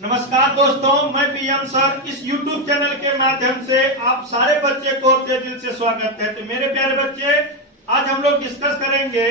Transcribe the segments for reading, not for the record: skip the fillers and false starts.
नमस्कार दोस्तों, मैं पीएम सर इस YouTube चैनल के माध्यम से आप सारे बच्चे को तहे दिल से स्वागत है। तो मेरे प्यारे बच्चे, आज हम लोग डिस्कस करेंगे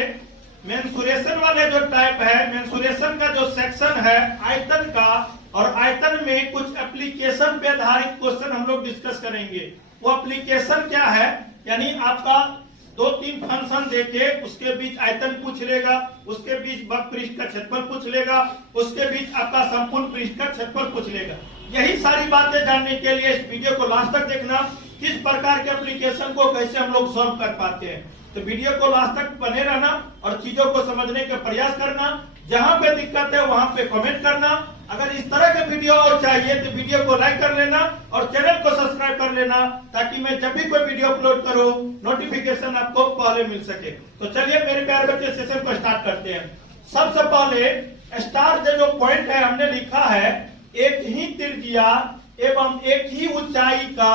मेंसुरेशन वाले जो टाइप है, मेंसुरेशन का जो सेक्शन है आयतन का, और आयतन में कुछ एप्लीकेशन पे आधारित क्वेश्चन हम लोग डिस्कस करेंगे। वो एप्लीकेशन क्या है, यानी आपका 2-3 फंक्शन देके उसके बीच आयतन पूछ लेगा, उसके बीच वक्र पृष्ठ का क्षेत्रफल पूछ लेगा, उसके बीच आपका संपूर्ण पृष्ठ का क्षेत्रफल पूछ लेगा। यही सारी बातें जानने के लिए इस वीडियो को लास्ट तक देखना, किस प्रकार के एप्लीकेशन को कैसे हम लोग सॉल्व कर पाते हैं। तो वीडियो को लास्ट तक बने रहना और चीजों को समझने का प्रयास करना। जहां पे दिक्कत है वहां पे कमेंट करना। अगर इस तरह के वीडियो और चाहिए तो वीडियो को लाइक कर लेना और चैनल को सब्सक्राइब कर लेना, ताकि मैं जब भी कोई वीडियो अपलोड करूं नोटिफिकेशन आपको पहले मिल सके। तो चलिए मेरे प्यारे बच्चे, सेशन को स्टार्ट करते हैं। सबसे पहले स्टार जो पॉइंट है हमने लिखा है, एक ही त्रिज्या एवं एक ही ऊंचाई का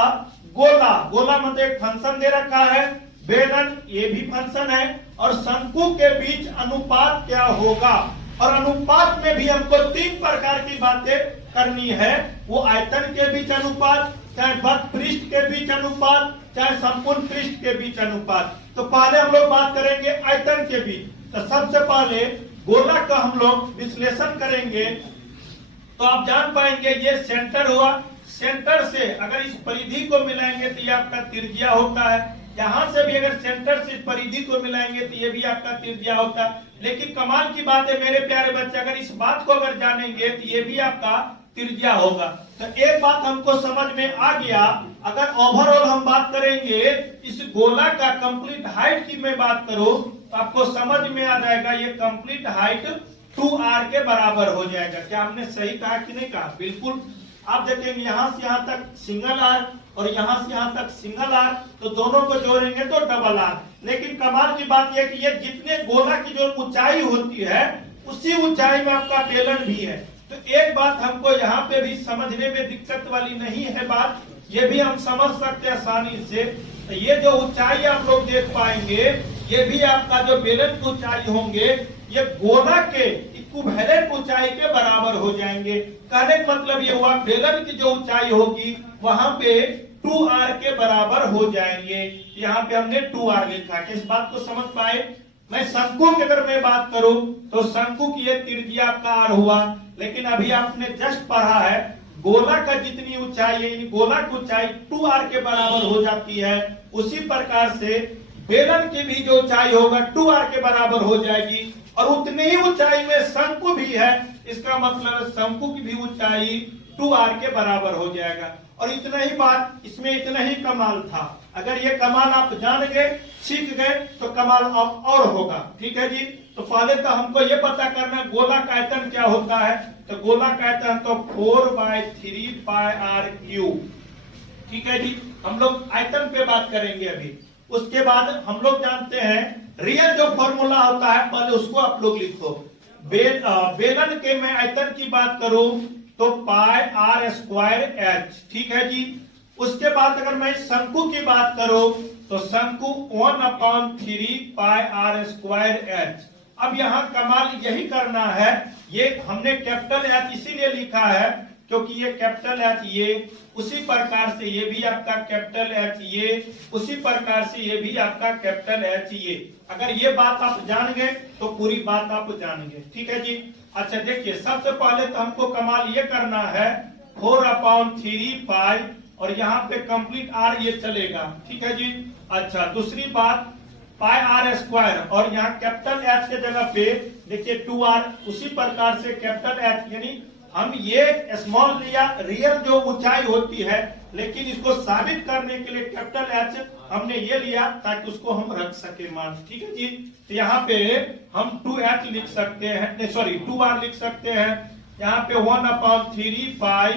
गोला। गोला मतलब एक फंक्शन दे रखा है, बेलन ये भी फंक्शन है, और शंकु के बीच अनुपात क्या होगा। और अनुपात में भी हमको 3 प्रकार की बातें करनी है। वो आयतन के बीच अनुपात, चाहे वक्र पृष्ठ के बीच अनुपात, चाहे संपूर्ण पृष्ठ के बीच अनुपात। तो पहले हम लोग बात करेंगे आयतन के बीच। तो सबसे पहले गोला का हम लोग विश्लेषण करेंगे। तो आप जान पाएंगे ये सेंटर हुआ, सेंटर से अगर इस परिधि को मिलाएंगे तो ये आपका त्रिज्या होता है। यहां से भी अगर सेंटर से परिधि को मिलाएंगे तो ये भी आपका त्रिज्या होता है। लेकिन कमाल की बात है मेरे प्यारे बच्चे, अगर इस बात को अगर जानेंगे तो ये भी आपका त्रिज्या होगा। तो एक बात हमको समझ में आ गया। अगर ओवरऑल हम बात करेंगे इस गोला का कंप्लीट हाइट की मैं बात करूं तो आपको समझ में आ जाएगा ये कंप्लीट हाइट 2r के बराबर हो जाएगा। क्या हमने सही कहा कि नहीं कहा? बिल्कुल। आप देखेंगे यहाँ से यहाँ तक सिंगल आर और यहाँ से यहाँ तक सिंगल आर, तो दोनों को जोड़ेंगे तो डबल आर। लेकिन कमाल की बात यह कि ये जितने गोला की जो ऊंचाई होती है उसी ऊंचाई में आपका बेलन भी है। तो एक बात हमको यहाँ पे भी समझने में दिक्कत वाली नहीं है बात, ये भी हम समझ सकते हैं आसानी से। तो ये जो ऊंचाई आप लोग देख पाएंगे, ये भी आपका जो बेलन की ऊंचाई होंगे ये गोला के इक्विवेलेंट ऊंचाई के बराबर हो जाएंगे। कहने का मतलब ये हुआ बेलन की जो ऊंचाई होगी वहां पे 2r के बराबर हो जाएंगे। यहाँ पे हमने 2r लिखा है। इस बात को समझ पाए? मैं शंकु की अगर मैं बात करूं तो शंकु की ये त्रिज्या आपका r हुआ। लेकिन अभी आपने जस्ट पढ़ा है गोला का जितनी ऊंचाई है, गोला की ऊंचाई 2r के बराबर हो जाती है, उसी प्रकार से बेलन की भी जो ऊंचाई होगा 2r के बराबर हो जाएगी। और उतनी ही ऊंचाई में शंकु भी है, इसका मतलब शंकु की भी ऊंचाई 2r के बराबर हो जाएगा। और इतना ही बात, इसमें इतना ही कमाल था। अगर ये कमाल आप जान गए, सीख गए, तो कमाल अब और होगा। ठीक है जी। तो पहले तो हमको ये पता करना गोला का आयतन क्या होता है। तो गोला का आयतन तो 4/3 πr³। ठीक है जी। हम लोग आयतन पे बात करेंगे अभी। उसके बाद हम लोग जानते हैं रियल जो फॉर्मूला होता है, पहले उसको आप लोग लिखो। बेलन के मैं आयतन की बात करूं तो πr²h। ठीक है जी। उसके बाद अगर मैं शंकु की बात करूं तो शंकु 1/3 πr²h। अब यहाँ कमाल यही करना है, ये हमने कैपिटल H इसीलिए लिखा है क्योंकि ये कैपिटल H ये, उसी प्रकार से ये भी आपका कैपिटल H ये, उसी प्रकार से ये भी आपका कैपिटल H ये। अगर ये बात आप जान गए तो पूरी बात आप जान गए। ठीक है जी। अच्छा देखिए, सबसे पहले तो हमको कमाल ये करना है 4/3 पाई, और यहाँ पे कंप्लीट r ये चलेगा। ठीक है जी। अच्छा दूसरी बात πr², और यहाँ कैपिटल H के जगह पे देखिए 2r, उसी प्रकार से कैपिटल H, यानी हम ये स्मॉल लिया, रियल जो ऊंचाई होती है, लेकिन इसको साबित करने के लिए कैपिटल H हमने ये लिया ताकि उसको हम रख सके मान। ठीक है जी। तो यहाँ पे हम 2h लिख सकते हैं, सॉरी 2r लिख सकते हैं। यहाँ पे 1/3 पाई,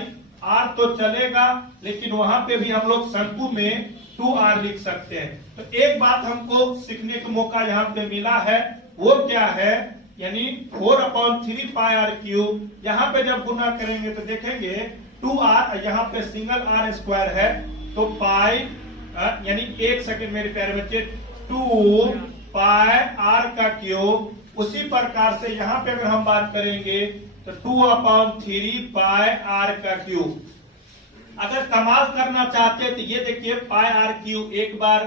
r तो चलेगा, लेकिन वहां पे भी हम लोग शंकु में 2r लिख सकते हैं। तो एक बात हमको सीखने का मौका यहाँ पे मिला है, वो क्या है, यानी 4/3 πr³। यहाँ पे जब गुना करेंगे तो देखेंगे 2r, यहाँ पे सिंगल r² है, तो पाई यानी एक सेकंड मेरे प्यारे बच्चे, 2 πr³ उसी प्रकार से यहाँ पे अगर हम बात करेंगे तो 2/3 पाई आर का क्यूब। अगर कमाल करना चाहते हैं तो ये देखिए पाई आर क्यूब एक बार,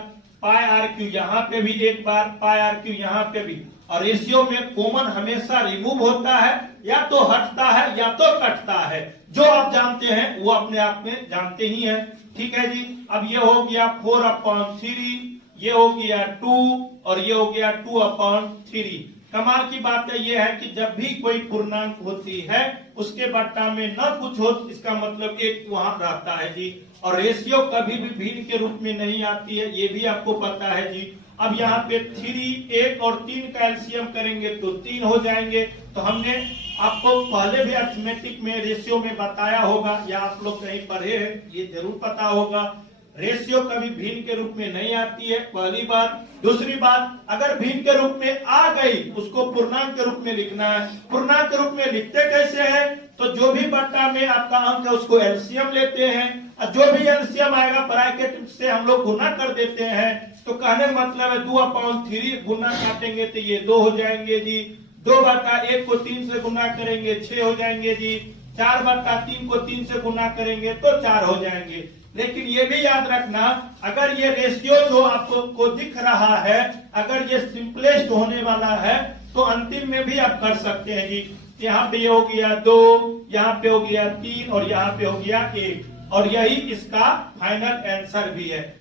पाई आर क्यूब यहाँ पे भी एक बार, पाई आर क्यूब यहाँ पे भी। और रेशियो में कॉमन हमेशा रिमूव होता है, या तो हटता है या तो कटता है। जो आप जानते हैं वो अपने आप में जानते ही हैं। ठीक है जी। अब ये हो गया 4/3, ये हो गया 2 और ये हो गया 2/3। कमाल की बात है ये है कि जब भी कोई पूर्णांक होती है उसके बट्टा में न कुछ हो, इसका मतलब एक वहां रहता है जी। और रेशियो कभी भी भिन्न के रूप में नहीं आती है, ये भी आपको पता है जी। अब यहाँ पे 3, 1 और 3 का एलसीएम करेंगे तो 3 हो जाएंगे। तो हमने आपको पहले भी अर्थमेटिक में रेशियो में बताया होगा, या आप लोग कहीं पढ़े हैं, ये जरूर पता होगा। रेशियो कभी भिन्न के रूप में नहीं आती है, पहली बात। दूसरी बात, अगर भिन्न के रूप में आ गई उसको पूर्णांक के रूप में लिखना है। पूर्णांक के रूप में लिखते कैसे हैं? तो जो भी बट्टा में आपका अंक है उसको एलसीएम लेते हैं, और जो भी एलसीएम आएगा ब्रैकेट से हम लोग गुना कर देते हैं। तो कहने का मतलब है 2/3 गुना काटेंगे तो ये 2 हो जाएंगे जी। 2/1 को 3 से गुना करेंगे 6 हो जाएंगे जी। 4/3 को 3 से गुना करेंगे तो 4 हो जाएंगे। लेकिन ये भी याद रखना, अगर ये रेशियो जो आपको दिख रहा है, अगर ये सिंपलेस्ट होने वाला है तो अंतिम में भी आप कर सकते हैं जी। यहाँ पे ये हो गया 2, यहाँ पे हो गया 3 और यहाँ पे हो गया 1, और यही इसका फाइनल आंसर भी है।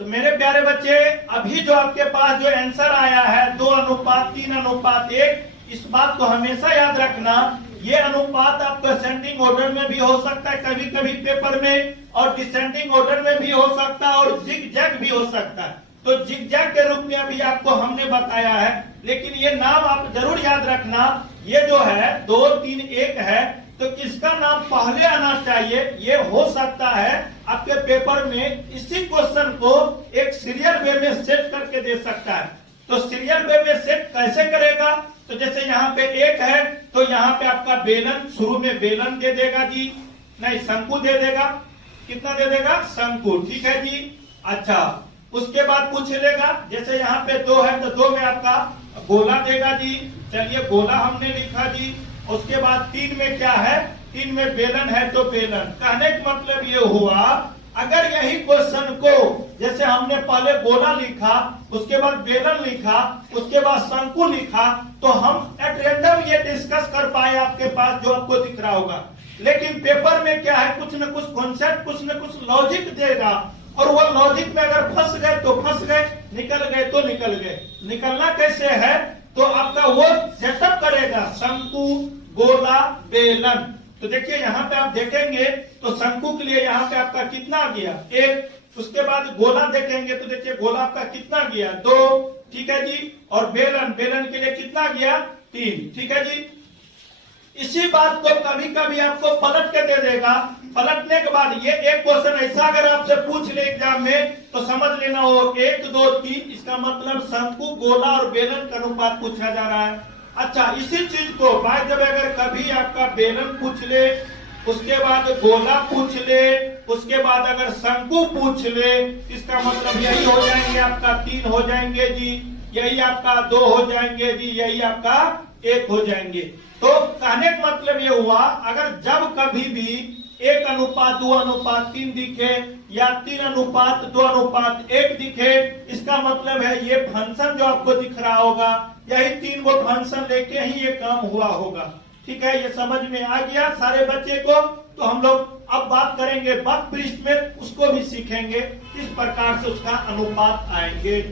तो मेरे प्यारे बच्चे, अभी जो आपके पास जो आंसर आया है 2:3:1, इस बात को हमेशा याद रखना। ये अनुपात आपका असेंडिंग ऑर्डर में भी हो सकता है कभी कभी पेपर में, और डिसेंडिंग ऑर्डर में भी हो सकता है, और जिग-जैग भी हो सकता है। तो जिग-जैग के रूप में अभी आपको हमने बताया है, लेकिन ये नाम आप जरूर याद रखना। ये जो है 2, 3, 1 है, तो किसका नाम पहले आना चाहिए? ये हो सकता है आपके पेपर में इसी क्वेश्चन को एक सीरियल वे में सेट करके दे सकता है। तो सीरियल वे में सेट कैसे करेगा? तो जैसे यहाँ पे 1 है तो यहाँ पे आपका बेलन, शुरू में बेलन दे देगा जी, नहीं शंकु दे देगा। कितना दे देगा? शंकु। ठीक है जी। अच्छा, उसके बाद पूछ लेगा, जैसे यहाँ पे 2 है तो 2 में आपका गोला देगा जी। चलिए गोला हमने लिखा जी। उसके बाद 3 में क्या है? 3 में बेलन है तो बेलन। कहने का मतलब ये हुआ, अगर यही क्वेश्चन को जैसे हमने पहले गोला लिखा, उसके बाद बेलन लिखा, उसके बाद शंकु लिखा, तो हम एट रैंडम ये डिस्कस कर पाए आपके पास जो आपको दिख रहा होगा। लेकिन पेपर में क्या है, कुछ न कुछ कॉन्सेप्ट, कुछ न कुछ लॉजिक देगा, और वो लॉजिक में अगर फंस गए तो फंस गए, निकल गए तो निकल गए। निकलना कैसे है? तो आपका वो सेटअप करेगा शंकु, गोला, बेलन। तो देखिए यहाँ पे आप देखेंगे तो शंकु के लिए यहाँ पे आपका कितना गया? 1। उसके बाद गोला देखेंगे तो देखिए गोला आपका कितना गया? 2। ठीक है जी। और बेलन, बेलन के लिए कितना गया? 3। ठीक है जी। इसी बात को कभी कभी आपको पलट के दे देगा। पलटने के बाद ये एक क्वेश्चन ऐसा अगर आपसे पूछ ले एग्जाम में तो समझ लेना हो 1, 2, 3, इसका मतलब शंकु, गोला और बेलन का अनुपात पूछा जा रहा है। अच्छा, इसी चीज को बाय द वे अगर कभी आपका बेलन पूछ ले, उसके बाद गोला पूछ ले, उसके बाद अगर शंकु पूछ ले, इसका मतलब यही हो जाएंगे आपका 3 हो जाएंगे जी, यही आपका 2 हो जाएंगे जी, यही आपका 1 हो जाएंगे। तो कहने का मतलब ये हुआ, अगर जब कभी भी 1:2:3 दिखे या 3:2:1 दिखे, इसका मतलब है ये फंक्शन जो आपको दिख रहा होगा, यही 3 वो फंक्शन लेके ही ये काम हुआ होगा। ठीक है, ये समझ में आ गया सारे बच्चे को? तो हम लोग अब बात करेंगे वक्र पृष्ठ में, उसको भी सीखेंगे किस प्रकार से उसका अनुपात आएंगे।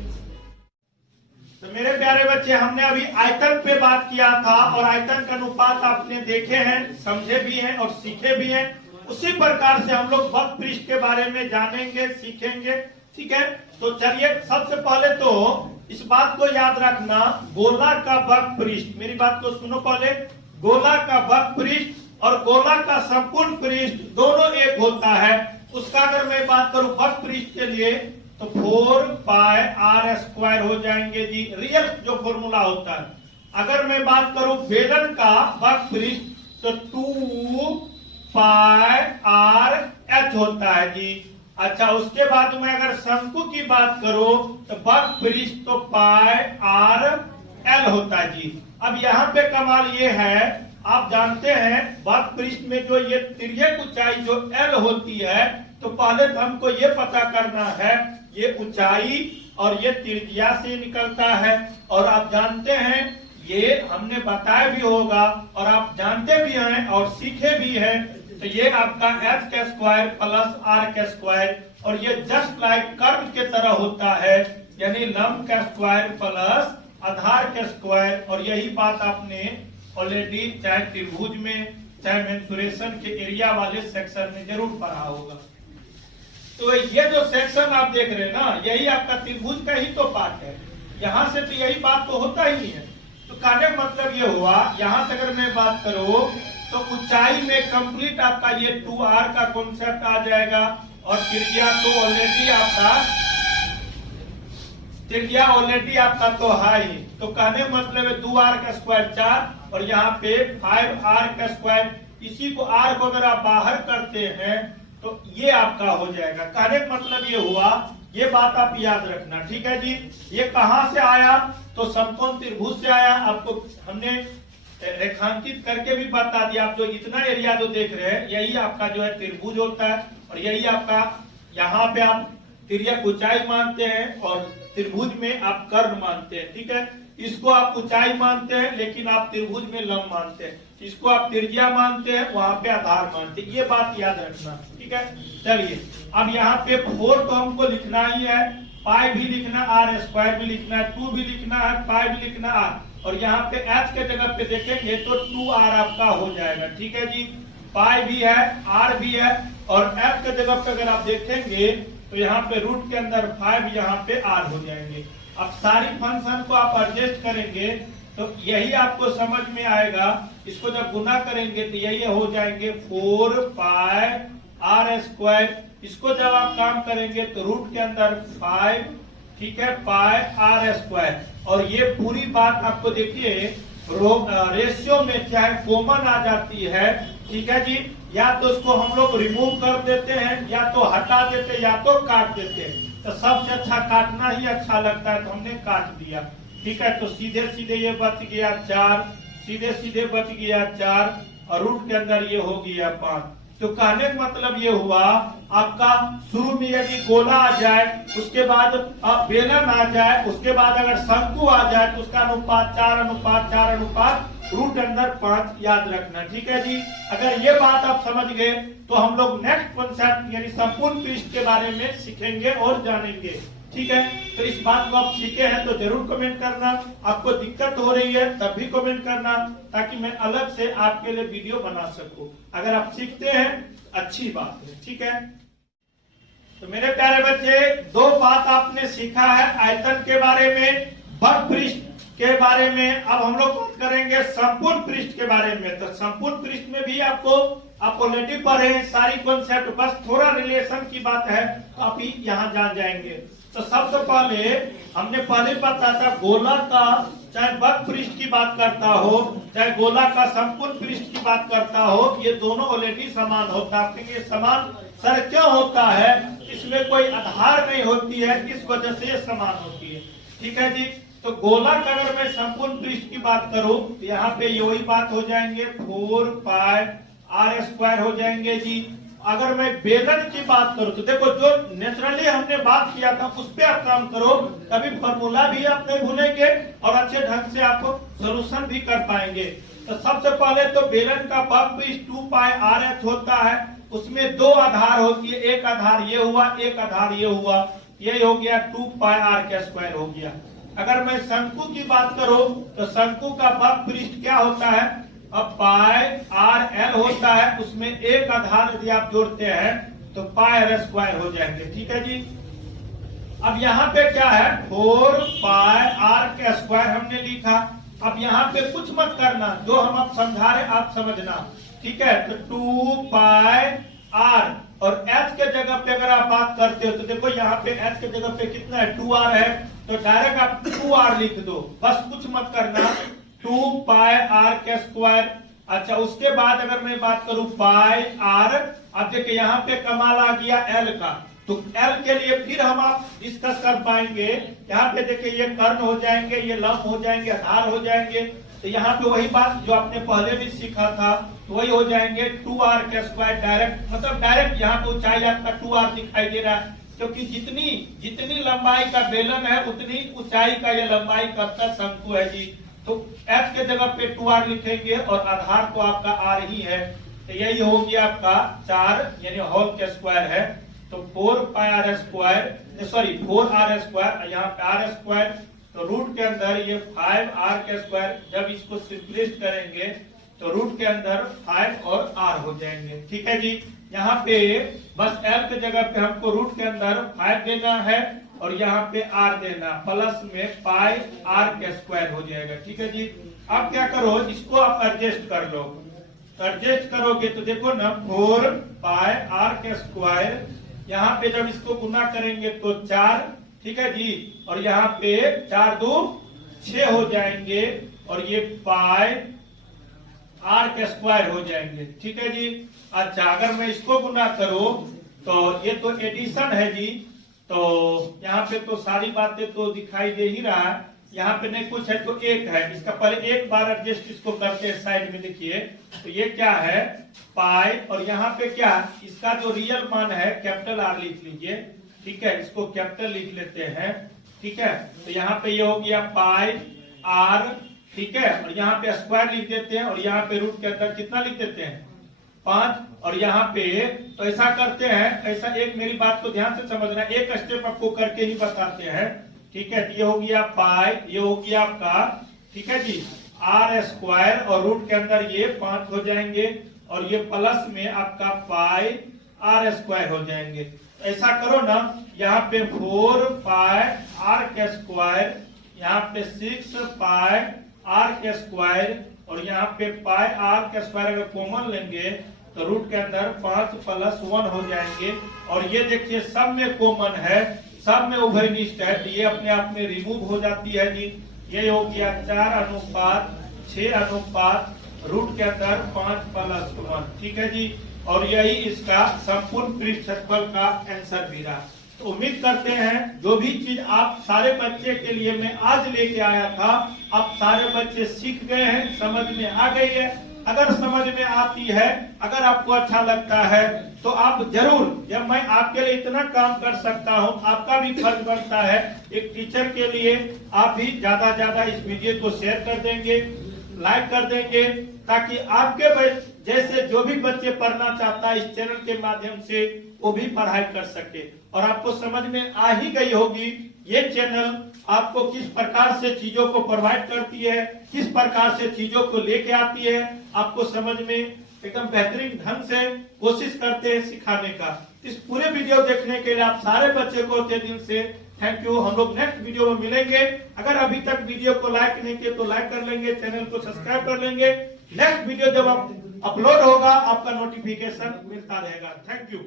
तो मेरे प्यारे बच्चे, हमने अभी आयतन पे बात किया था, और आयतन का अनुपात आपने देखे हैं, समझे भी हैं और सीखे भी हैं। उसी प्रकार से हम लोग वक्र पृष्ठ के बारे में जानेंगे, सीखेंगे। ठीक है, तो चलिए सबसे पहले तो इस बात को याद रखना, गोला का वक्र पृष्ठ, मेरी बात को सुनो पहले। गोला का वक्र पृष्ठ और गोला का संपूर्ण पृष्ठ दोनों एक होता है। उसका अगर मैं बात करूं वक्र पृष्ठ के लिए तो 4πr² हो जाएंगे जी, रियल जो फॉर्मूला होता है। अगर मैं बात करूं बेलन का वक्र पृष्ठ तो 2πrh होता है जी। अच्छा, उसके बाद में अगर शंकु की बात करूं तो वक्र पृष्ठ तो πrh एल होता है जी। अब यहाँ पे कमाल ये है, आप जानते हैं वक्र पृष्ठ में जो ये तिर्यक ऊंचाई जो एल होती है, तो पहले तो हमको ये पता करना है ये ऊंचाई और ये त्रिज्या से निकलता है। और आप जानते हैं ये हमने बताया भी होगा और आप जानते भी हैं और सीखे भी हैं, तो ये आपका एच का स्क्वायर प्लस आर का स्क्वायर, और ये जस्ट लाइक कर्व के तरह होता है, यानी लंब का स्क्वायर प्लस आधार का स्क्वायर। और यही बात आपने ऑलरेडी चाहे त्रिभुज में चाहे मेंसुरेशन के एरिया वाले सेक्शन में जरूर पढ़ा होगा। तो ये जो सेक्शन आप देख रहे हैं ना, यही आपका त्रिभुज का ही तो पार्ट है, यहाँ से तो यही बात तो होता ही है। तो कहने का मतलब ये हुआ, यहाँ से अगर मैं बात करूं तो ऊंचाई में कंप्लीट आपका ये 2r का कॉन्सेप्ट आ जाएगा, और त्रिज्या तो ऑलरेडी आपका तो है ही। तो कहने का मतलब है 2r का स्क्वायर 4 और यहाँ पे 5r का स्क्वायर, इसी को r को अगर आप बाहर करते हैं तो ये आपका हो जाएगा। कहने का मतलब ये हुआ, ये बात आप याद रखना, ठीक है जी। ये कहाँ से आया, तो समकोण त्रिभुज से आया। आपको हमने रेखांकित करके भी बता दिया। आप जो इतना एरिया जो देख रहे हैं यही आपका जो है त्रिभुज होता है, और यही आपका यहाँ पे आप तिर्यक ऊंचाई मानते हैं और त्रिभुज में आप कर्ण मानते हैं, ठीक है। इसको आप ऊंचाई मानते हैं लेकिन आप त्रिभुज में लंब मानते हैं, इसको आप त्रिज्या मानते हैं वहां पे आधार मानते हैं, ये बात याद रखना, ठीक है। चलिए अब यहाँ पे 4 तो हमको लिखना ही है, पाई भी लिखना, आर स्क्वायर भी लिखना है, 2 भी लिखना है, पाई भी लिखना आर, और यहाँ पे एच के जगह पे देखेंगे तो 2r आपका हो जाएगा, ठीक है जी। पाई भी है, आर भी है, और एच के जगह पे अगर आप देखेंगे तो यहाँ पे रूट के अंदर 5 यहाँ पे आर हो जाएंगे। अब सारी फंक्शन को आप एडजस्ट करेंगे तो यही आपको समझ में आएगा। इसको जब गुना करेंगे तो यही हो जाएंगे 4 पाई आर स्क्वायर। इसको जब आप काम करेंगे तो रूट के अंदर 5, ठीक है, पाई आर स्क्वायर। और ये पूरी बात आपको देखिए रेशियो में चाहे कॉमन आ जाती है, ठीक है जी। या तो उसको हम लोग रिमूव कर देते हैं, या तो हटा देते हैं, या तो काट देते हैं। तो सबसे अच्छा काटना ही अच्छा लगता है, तो हमने काट दिया, ठीक है। तो सीधे सीधे ये बच गया 4, सीधे सीधे बच गया 4, और रूट के अंदर ये हो गया 5। तो कहने का मतलब ये हुआ, आपका शुरू में यदि गोला आ जाए, उसके बाद बेलन आ जाए, उसके बाद अगर शंकु आ जाए तो उसका अनुपात 4:4 रूट अंदर 5 याद रखना, ठीक है जी। अगर ये बात आप समझ गए तो हम लोग नेक्स्ट कॉन्सेप्ट यानी संपूर्ण पृष्ठ के बारे में सीखेंगे और जानेंगे, ठीक है। तो इस बात को आप सीखे हैं तो जरूर कमेंट करना। आपको दिक्कत हो रही है तब भी कमेंट करना, ताकि मैं अलग से आपके लिए वीडियो बना सकूं। अगर आप सीखते हैं अच्छी बात है, ठीक है। तो मेरे प्यारे बच्चे, 2 बात आपने सीखा है, आयतन के बारे में, वक्र पृष्ठ के बारे में। अब हम लोग बात करेंगे संपूर्ण पृष्ठ के बारे में। तो संपूर्ण पृष्ठ में भी आप ऑलरेडी पढ़े सारी कॉन्सेप्ट, बस थोड़ा रिलेशन की बात है तो आप ही यहाँ जान जाएंगे। तो सबसे पहले हमने पहले बताया था गोला का चाहे वक्र पृष्ठ की बात करता हो, चाहे गोला का संपूर्ण पृष्ठ की बात करता हो, ये दोनों ऑलरेडी समान होता है। ये समान सर क्यों होता है, इसमें कोई आधार नहीं होती है, इस वजह से ये समान होती है, ठीक है जी। तो गोला का अगर मैं संपूर्ण पृष्ठ की बात करूं तो यहाँ पे यही बात हो जाएंगे 4 पाई आर स्क्वायर हो जाएंगे जी। अगर मैं बेलन की बात करूं तो देखो जो नेचुरली हमने बात किया था उस पर आप काम करो, कभी फॉर्मूला भी आप नहीं भूलेंगे और अच्छे ढंग से आप सोल्यूशन भी कर पाएंगे। तो सबसे पहले तो बेलन का वक्र पृष्ठ 2 पाई आर एच होता है, उसमें 2 आधार होती है, एक आधार ये हुआ, एक आधार ये हुआ, ये हो गया 2 पाई आर का स्क्वायर हो गया। अगर मैं शंकु की बात करूं तो शंकु का वक्र पृष्ठ क्या होता है, अब पाई आर एल होता है, उसमें एक आधार यदि आप जोड़ते हैं तो पाई आर स्क्वायर हो जाएंगे, ठीक है जी। अब यहाँ पे क्या है 4 पाई आर का स्क्वायर हमने लिखा। अब यहाँ पे कुछ मत करना, जो हम अब समझा रहे आप समझना, ठीक है। तो 2 पाई आर और एच के जगह पे अगर आप बात करते हो तो देखो यहाँ पे एच के जगह पे कितना है 2r है, तो डायरेक्ट आप 2r लिख दो, बस कुछ मत करना। 2 पाई आर का स्क्वायर। अच्छा उसके बाद अगर मैं बात करूं पाई आर, अब देखिए यहाँ पे कमाल आ गया एल का, तो एल के लिए फिर हम आप डिस्कस कर पाएंगे। यहाँ पे देखिए ये कर्ण हो जाएंगे, ये लंब हो जाएंगे, आधार हो जाएंगे। तो यहाँ पे वही बात जो आपने पहले भी सीखा था, तो वही हो जाएंगे 2r का स्क्वायर डायरेक्ट, मतलब डायरेक्ट यहाँ पे ऊंचाई आपका 2r दिखाई दे रहा है, क्योंकि जितनी लंबाई का बेलन है उतनी ऊंचाई का ये लंबाई का शंकु है जी। तो f के जगह पे 2r लिखेंगे और आधार तो आपका r ही है। तो यही हो गया आपका 4 यानी होल के स्क्वायर है। तो 4r स्क्वायर, यहाँ पे r स्क्वायर, तो रूट के अंदर ये 5r के स्क्वायर, जब इसको सिंपलिस्ट करेंगे तो रूट के अंदर 5 और r हो जाएंगे। ठीक है जी। यहाँ पे बस l के जगह पे हमको रूट के अंदर 5 देना है और यहाँ पे r देना, प्लस में पाई r के स्क्वायर हो जाएगा। ठीक है जी। अब क्या करो, इसको आप एडजस्ट कर लो। एडजस्ट करोगे तो देखो ना 4 पाई r के स्क्वायर, यहाँ पे जब इसको गुना करेंगे तो 4, ठीक है जी, और यहाँ पे 4 2 6 हो जाएंगे और ये पाई r के स्क्वायर हो जाएंगे। ठीक है जी। अच्छा, अगर मैं इसको गुना करूं तो ये तो एडिशन है जी, तो यहाँ पे तो सारी बातें तो दिखाई दे ही रहा है, यहाँ पे नहीं कुछ है तो एक है। इसका पहले एक बार एडजस्ट इसको करते हैं, साइड में लिखिए। तो ये क्या है, पाई, और यहाँ पे क्या, इसका जो रियल मान है कैपिटल R लिख लीजिए। ठीक है, इसको कैपिटल लिख लेते हैं। ठीक है, तो यहाँ पे ये हो गया पाई R, ठीक है, और यहाँ पे स्क्वायर लिख देते हैं और यहाँ पे रूट के अंदर कितना लिख देते हैं 5, और यहाँ पे तो ऐसा करते हैं, ऐसा एक मेरी बात को ध्यान से समझना, एक स्टेप आपको करके ही बताते हैं। ठीक है, ये हो गया पाई, ये हो गया आपका, ठीक है जी, r स्क्वायर, और रूट के अंदर ये 5 हो जाएंगे और ये प्लस में आपका पाई r स्क्वायर हो जाएंगे। ऐसा करो ना, यहाँ पे 4 पाई r के स्क्वायर, यहाँ पे 6 पाई r के स्क्वायर, और यहाँ पे पाई r के स्क्वायर अगर कॉमन लेंगे तो रूट के अंदर 5 + 1 हो जाएंगे। और ये देखिए सब में कॉमन है, सब में उभयनिष्ठ है, तो ये अपने आप में रिमूव हो जाती है जी। ये हो गया 4:6 रूट के अंदर 5 + 1। ठीक है जी। और यही इसका संपूर्ण पृष्ठफल का आंसर भी रहा। तो उम्मीद करते हैं जो भी चीज आप सारे बच्चे के लिए मैं आज लेके आया था, अब सारे बच्चे सीख गए हैं, समझ में आ गई है। अगर समझ में आती है, अगर आपको अच्छा लगता है तो आप जरूर, जब मैं आपके लिए इतना काम कर सकता हूं, आपका भी फर्ज बनता है एक टीचर के लिए, आप भी ज्यादा इस वीडियो को शेयर कर देंगे, लाइक कर देंगे, ताकि आपके जैसे जो भी बच्चे पढ़ना चाहता है इस चैनल के माध्यम से वो भी पढ़ाई कर सके। और आपको समझ में आ ही गई होगी ये चैनल आपको किस प्रकार से चीजों को प्रोवाइड करती है, किस प्रकार से चीजों को लेके आती है, आपको समझ में एकदम बेहतरीन ढंग से कोशिश करते हैं सिखाने का। इस पूरे वीडियो देखने के लिए आप सारे बच्चे को दिल से थैंक यू। हम लोग नेक्स्ट वीडियो में मिलेंगे। अगर अभी तक वीडियो को लाइक नहीं किए तो लाइक कर लेंगे, चैनल को सब्सक्राइब कर लेंगे। नेक्स्ट वीडियो जब अपलोड होगा आपका नोटिफिकेशन मिलता रहेगा। Thank you.